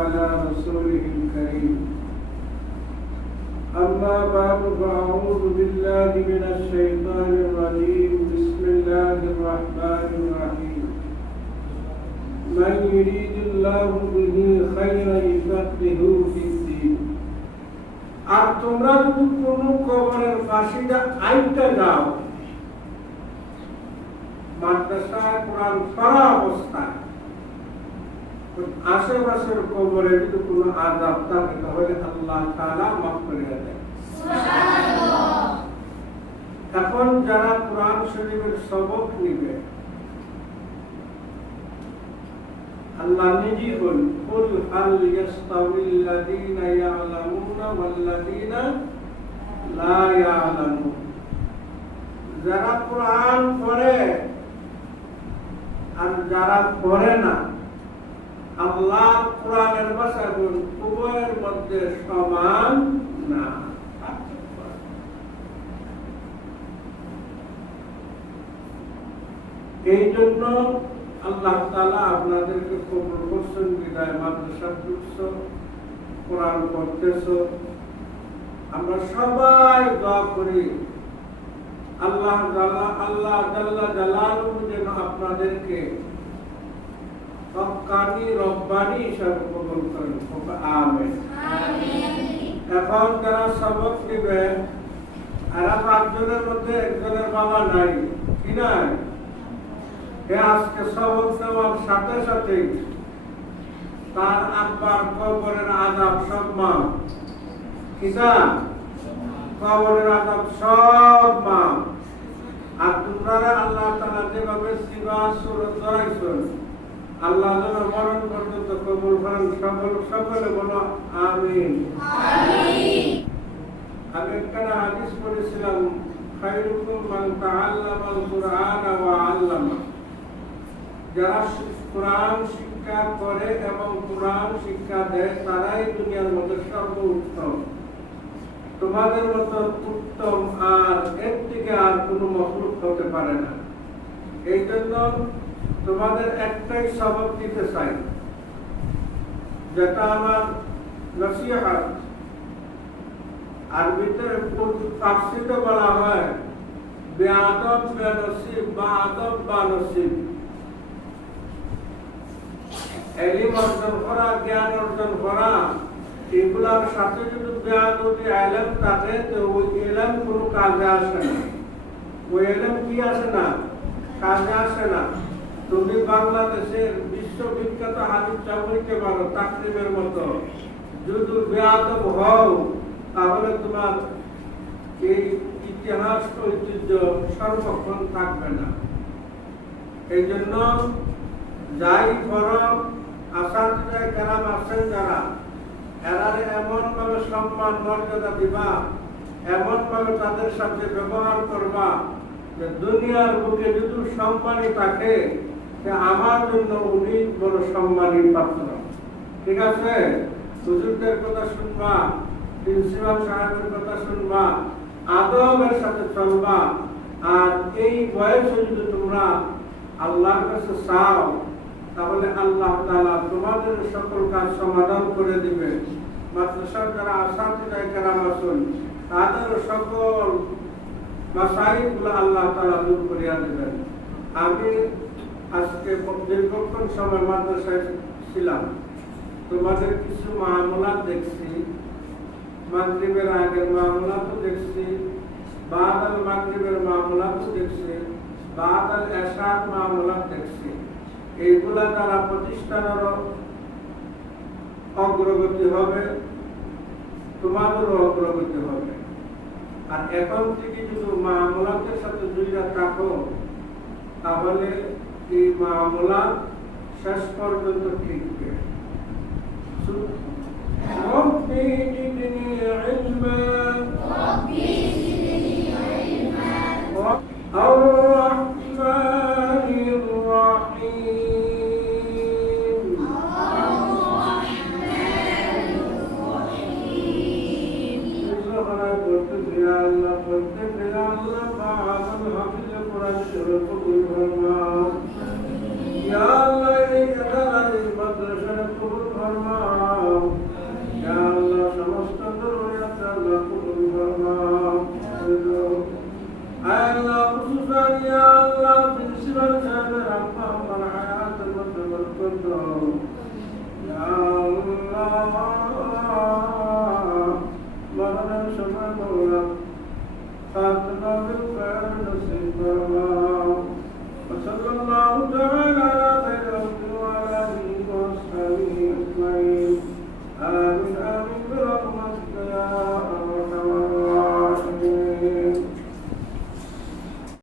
على رسوله الكريم أما بعد فأعوذ بالله من الشيطان الرجيم بسم الله الرحمن الرحيم من يريد الله به خيرا يفقهه في الدين আর তোমরা যদি কোনো কবরের ফাঁসিটা আইটা যাও মাদ্রাসায় কোরআন পড়া অবস্থায় আশেপাশের কবরে যদি কোনো আযাব থাকে তাহলে আল্লাহ তাআলা মাফ করে দেন সুবহানাল্লাহ। এখন যারা কোরআন শরীফের সবক নিবে আল্লাহ নিজেই বলেন কুল হাল ইয়াস্তাবিল্লাযীনা ইয়ালামুনা ওয়াল্লাযীনা লা ইয়ালামুন। যারা কোরআন পড়ে আর যারা পড়ে না আল্লাহ কোরআনের ভাষা উভয়ের মধ্যে সমান না। এই জন্য আল্লাহ তাআলা আপনাদেরকে কবুল করছেন বিদায় মাদ্রাসা ঢুকছো কোরআন পড়তেছো। আমরা সবাই দোয়া করি আল্লাহ জাল্লা জালালুহু যেন আপনাদেরকে হক্কানি রব্বানি হিসাবে কবুল করেন। আমিন আমিন। এখন যারা সবক নিবে এরা পাঁচজনের মধ্যে একজনের বাবা নাই কি নাই? আজকে সবক নেওয়ার সাথে সাথে তার আব্বার কবরের আযাব সব মাফ। কিনা কবরের আযাব সব মাফ। আর তোমরা আল্লাহ তাআলা যেভাবে সিবা সুরত ধরাইছেন আল্লাহ যেন মরণ পর্যন্ত কবুল করেন। সকলে বলো আমিন আমিন। আমি একটা হাদিস পড়েছিলাম খায়রুকুম মান তাআল্লামাল কুরআনা ওয়া আল্লামা। যারা কোরআন শিক্ষা করে এবং কোরআন শিক্ষা দেয় তারাই দুনিয়ার মধ্যে সর্বোত্তম। তোমাদের মতো উত্তম আর এর থেকে আর কোনো মখলুক হতে পারে না। এই জন্য তোমাদের একটাই সবক দিতে চাই, যেটা আমার নসিহত। আরবিতে ফার্সিতে বলা হয় বেআদব বেনসিব বা আদব বা নসিব। ইলম অর্জন করা, জ্ঞান অর্জন করা, এগুলার সাথে যদি বেআদবি ইলম থাকে তো ওই ইলম কোনো কাজে আসে না। ওই ইলম কি আসে না? কাজে আসে না। তুমি বাংলাদেশের বিশ্ববিখ্যাত হাদিস চাবড়িকে পারো তাকরিমের মতো, যদি বেআদব হও তাহলে তোমার এই ইতিহাস ঐতিহ্য সর্বক্ষণ থাকবে না। এই জন্য যাই করো আসাতিজায়ে কেরাম আছেন যারা, এরারে এমন ভাবে সম্মান মর্যাদা দিবা, এমন ভাবে তাদের সাথে ব্যবহার করবা যে দুনিয়ার বুকে যদি সম্মানী থাকে আমার জন্য উনি বড় সম্মানী পাত্র। ঠিক আছে? হুজুরদের কথা শুনবা, প্রিন্সিপাল সাহেবের কথা শুনবা, আদবের সাথে চলবা। আর এই বয়সে যদি তোমরা আল্লাহর কাছে চাও তাহলে আল্লাহ তাআলা তোমাদের সকল কাজ সমাধান করে দিবে। মাদ্রাসার যারা আসাতিজায়ে কেরাম আছেন তাদের সকল মাসাইলগুলো আল্লাহ তাআলা দূর করিয়া দিবেন। আমি আজকে দীর্ঘক্ষণ সময় মাদ্রাসায় ছিলাম, তোমাদের কিছু মামলাত দেখছি, মাগরিবের আগের মামলাতও দেখছি, বাদাল মাগরিবের মামলাতও দেখছি, বাদাল এশার মামলাত দেখছি। এইগুলা দ্বারা প্রতিষ্ঠানেরও অগ্রগতি হবে, তোমাদেরও অগ্রগতি হবে। আর এখন থেকে যদি মামলাতের সাথে জড়িয়ে থাকো তাহলে এই মামলা শেষ পর্যন্ত টিকবে। রব্বি জিদনি ইলমা রব্বি জিদনি ইলমা আর-রাহমানির রাহিম আর-রাহমানির রাহিম। সুবহানাল্লাহ বলতে দিয়া আল্লাহ বলতে দিয়া আল্লাহ পাক হাফিজ কোরআন শরীফ কবুল ফরমাও। ইয়া আল্লাহ এই মাদ্রাসা কবুল ফরমাও। আল্লাহ কবুল ফরমাও। আল্লাহ খুশুসান ইয়া আল্লাহ প্রিন্সিপাল সাহেবের আব্বা আম্মার হায়াতের মধ্যে বরকত দাও ইয়া আল্লাহ। মরণের সময় মৌলা